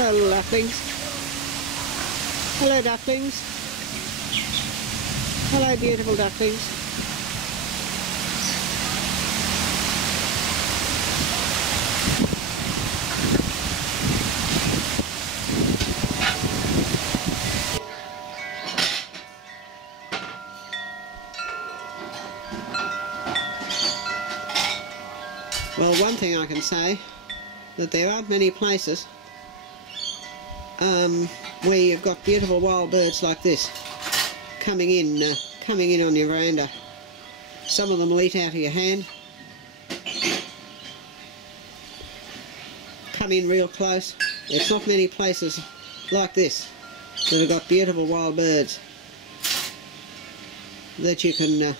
Hello, little ducklings. Hello, ducklings. Hello, beautiful ducklings. Well, one thing I can say, that there aren't many places where you've got beautiful wild birds like this coming in on your veranda. Some of them will eat out of your hand, come in real close. There's not many places like this that have got beautiful wild birds that you can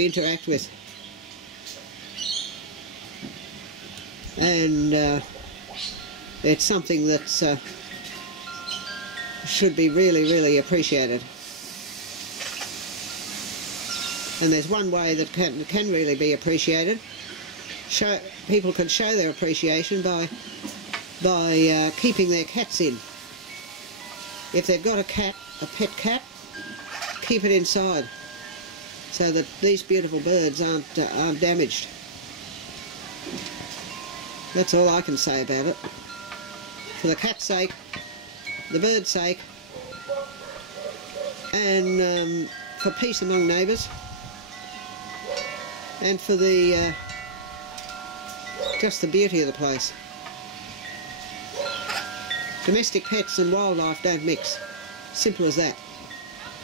interact with. And it's something that should be really appreciated. And there's one way that can really be appreciated. People can show their appreciation by keeping their cats in. If they've got a pet cat, keep it inside so that these beautiful birds aren't damaged. That's all I can say about it. For the cat's sake, the bird's sake, and for peace among neighbours, and for the just the beauty of the place. Domestic pets and wildlife don't mix. Simple as that.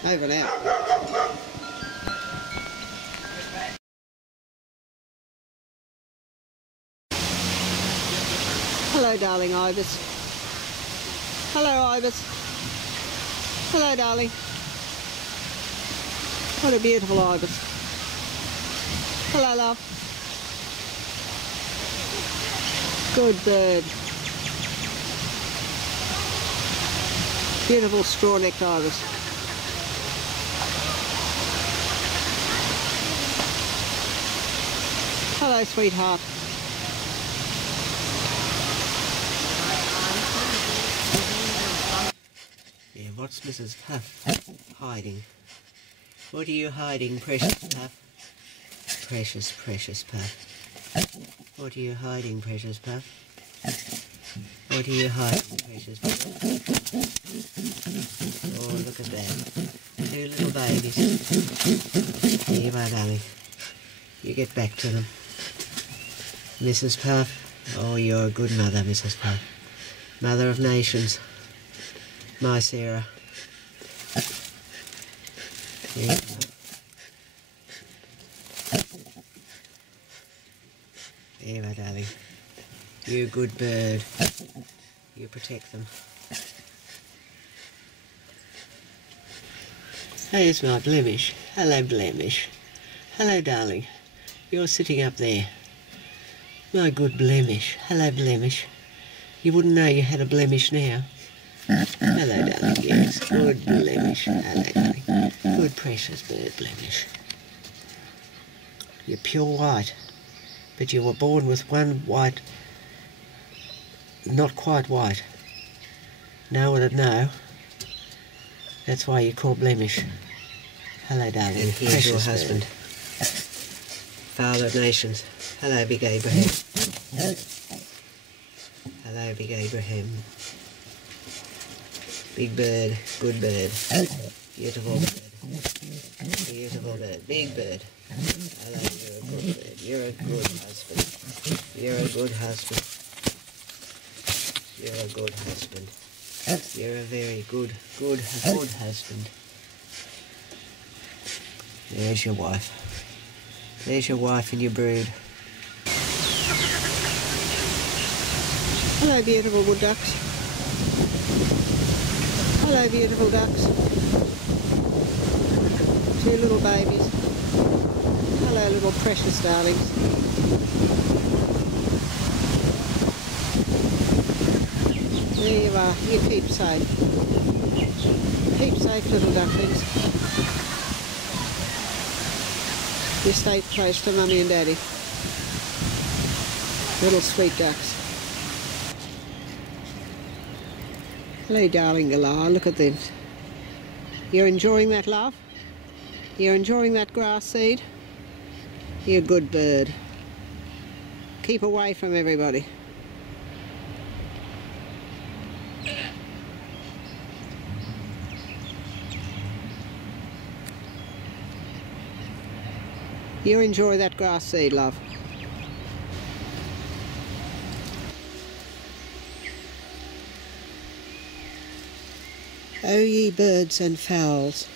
Over and out. Hello, darling ibis. Hello, ibis. Hello, darling. What a beautiful ibis. Hello, love. Good bird. Beautiful straw-necked ibis. Hello, sweetheart. Yeah, what's Mrs. Puff hiding? What are you hiding, precious Puff? Precious Puff. What are you hiding, precious Puff? What are you hiding, precious Puff? Oh, look at that. Two little babies. Here you are, darling. You get back to them. Mrs. Puff. Oh, you're a good mother, Mrs. Puff. Mother of nations. My Sarah. Yeah. There, my darling. You good bird. You protect them. There's my Blemish. Hello, Blemish. Hello, darling. You're sitting up there. My good Blemish. Hello, Blemish. You wouldn't know you had a blemish now. Hello, darling. Yes, good Blemish. Hello, darling. Good precious bird, Blemish. You're pure white, but you were born with one white, not quite white. No one would know. That's why you're called Blemish. Hello, darling. And here's precious your husband. Father of nations. Hello, big Abraham. Hello, big Abraham. Big bird, good bird. Beautiful bird. Beautiful bird, big bird. Hello, you're a good bird. You're a good husband. You're a good husband. You're a good husband. You're a very good husband. There's your wife. There's your wife and your brood. Hello, beautiful wood ducks. Hello, beautiful ducks. Two little babies. Hello, little precious darlings. There you are. You keep safe. Keep safe, little ducklings. You stay close to Mummy and Daddy. Little sweet ducks. Hello, darling Galar, look at this. You're enjoying that, love? You're enjoying that grass seed? You're a good bird. Keep away from everybody. You enjoy that grass seed, love. O ye birds and fowls,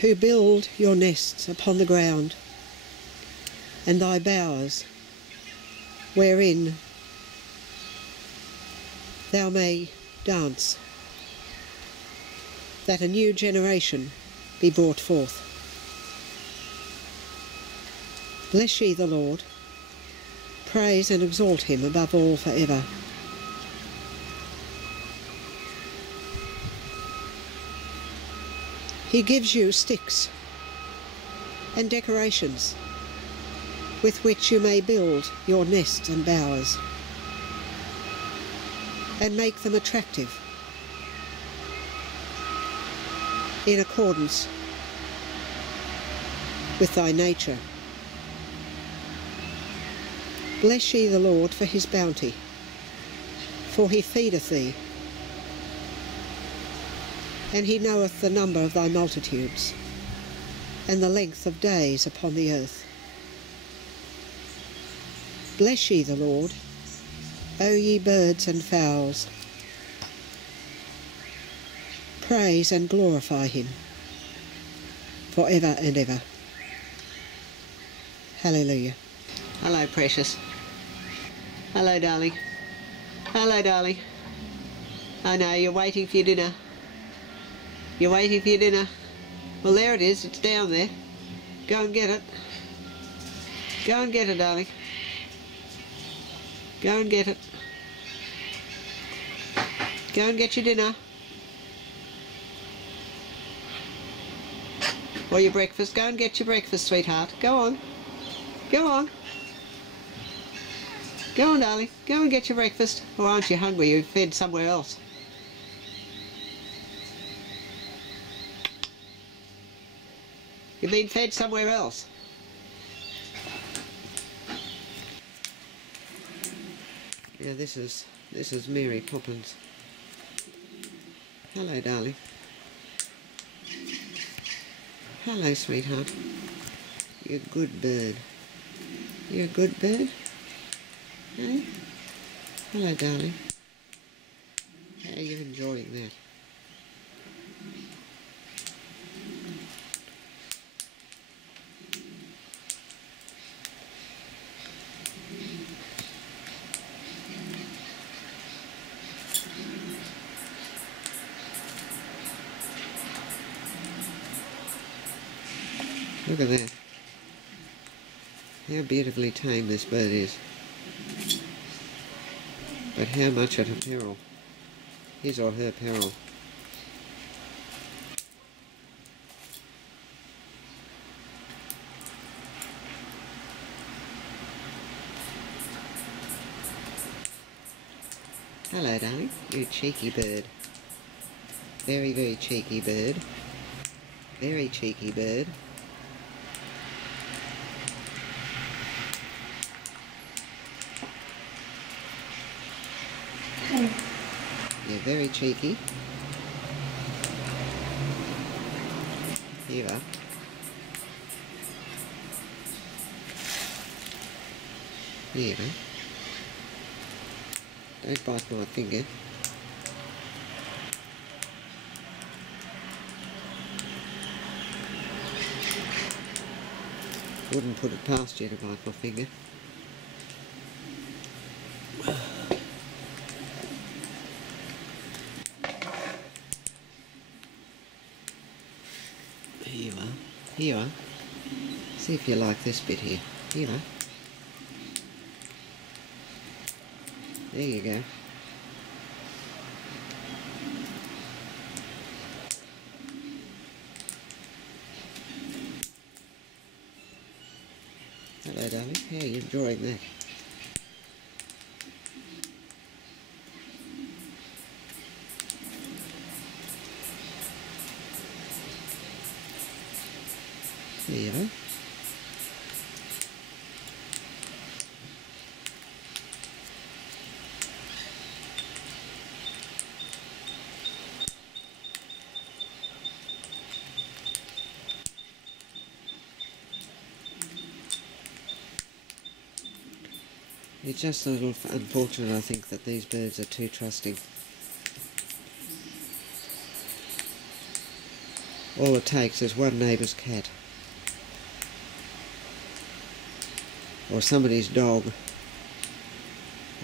who build your nests upon the ground, and thy bowers, wherein thou may dance, that a new generation be brought forth. Bless ye the Lord, praise and exalt him above all for ever. He gives you sticks and decorations with which you may build your nests and bowers and make them attractive in accordance with thy nature. Bless ye the Lord for his bounty, for he feedeth thee, and he knoweth the number of thy multitudes, and the length of days upon the earth. Bless ye the Lord, O ye birds and fowls. Praise and glorify him for ever and ever. Hallelujah. Hello, precious. Hello, darling. Hello, darling. I know, you're waiting for your dinner. You're waiting for your dinner. Well, there it is. It's down there. Go and get it. Go and get it, darling. Go and get it. Go and get your dinner. Or your breakfast. Go and get your breakfast, sweetheart. Go on. Go on. Go on, darling. Go and get your breakfast. Or aren't you hungry? You've fed somewhere else. You've been fed somewhere else. Yeah, this is Mary Poppins. Hello, darling. Hello, sweetheart. You're a good bird. You're a good bird? Hey? Hello, darling. How are you enjoying that? Look at that. How beautifully tame this bird is. But how much at her peril. His or her peril. Hello, darling. You cheeky bird. Very, very cheeky bird. Very cheeky bird. You're very cheeky. Here you are. Here you go. Don't bite my finger. Wouldn't put it past you to bite my finger. Here you are. Here you are. See if you like this bit here. Here you are. There you go. Hello, darling. How are you enjoying that? There you go. It's just a little unfortunate, I think, that these birds are too trusting. All it takes is one neighbour's cat, or somebody's dog,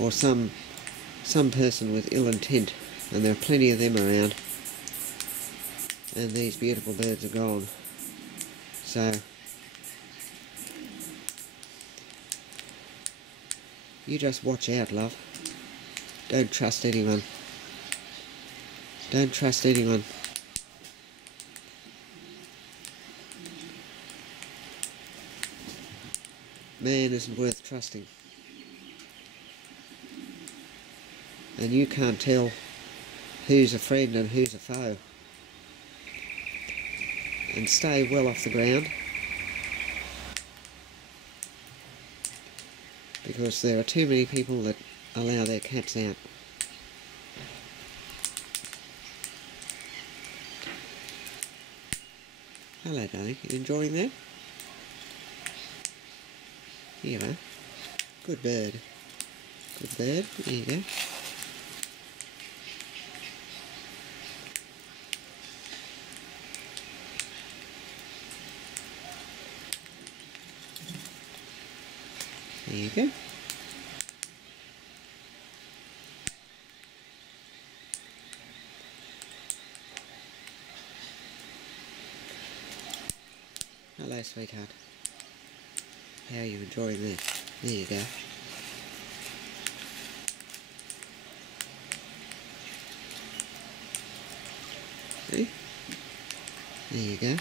or some person with ill intent, and there are plenty of them around, and these beautiful birds are gone. So you just watch out, love. Don't trust anyone. Don't trust anyone. Man isn't worth trusting. And you can't tell who's a friend and who's a foe. And stay well off the ground, because there are too many people that allow their cats out. Hello, darling. You enjoying that? Here you are. Good bird. Good bird. There you go. There you go. Hello, sweetheart. How are you enjoying that? There you go. See? There you go.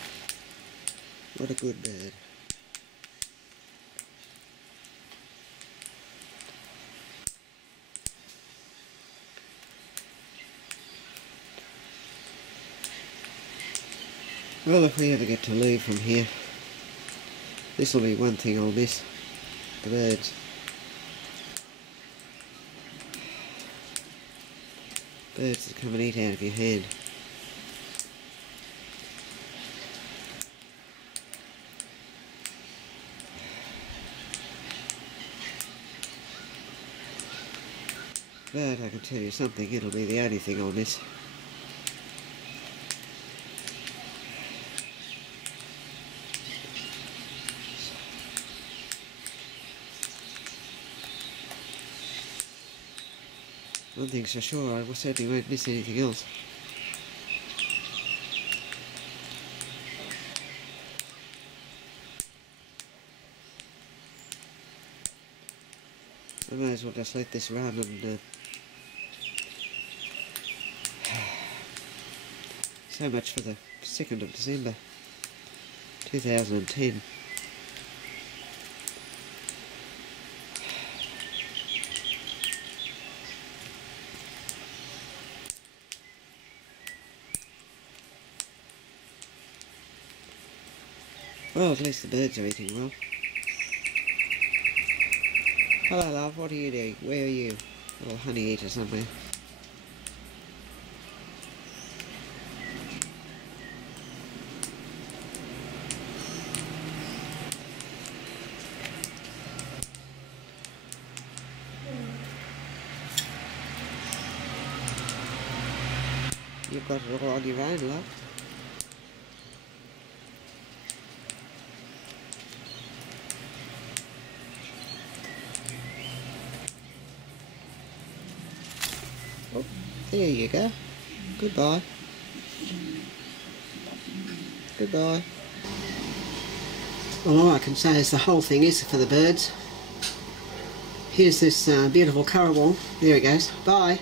What a good bird. Well, if we ever get to leave from here, this will be one thing I'll miss. The birds. Birds that come and eat out of your hand. But I can tell you something, it'll be the only thing I'll miss. One thing's for sure, I certainly won't miss anything else. I may as well just let this run and so much for the 2nd of December 2010. Well, at least the birds are eating well. Hello, love. What are you doing? Where are you? A little honey eater somewhere. You've got it all on your own, love. Oh, there you go. Goodbye. Goodbye. Well, all I can say is the whole thing is for the birds. Here's this beautiful currawong. There he goes. Bye.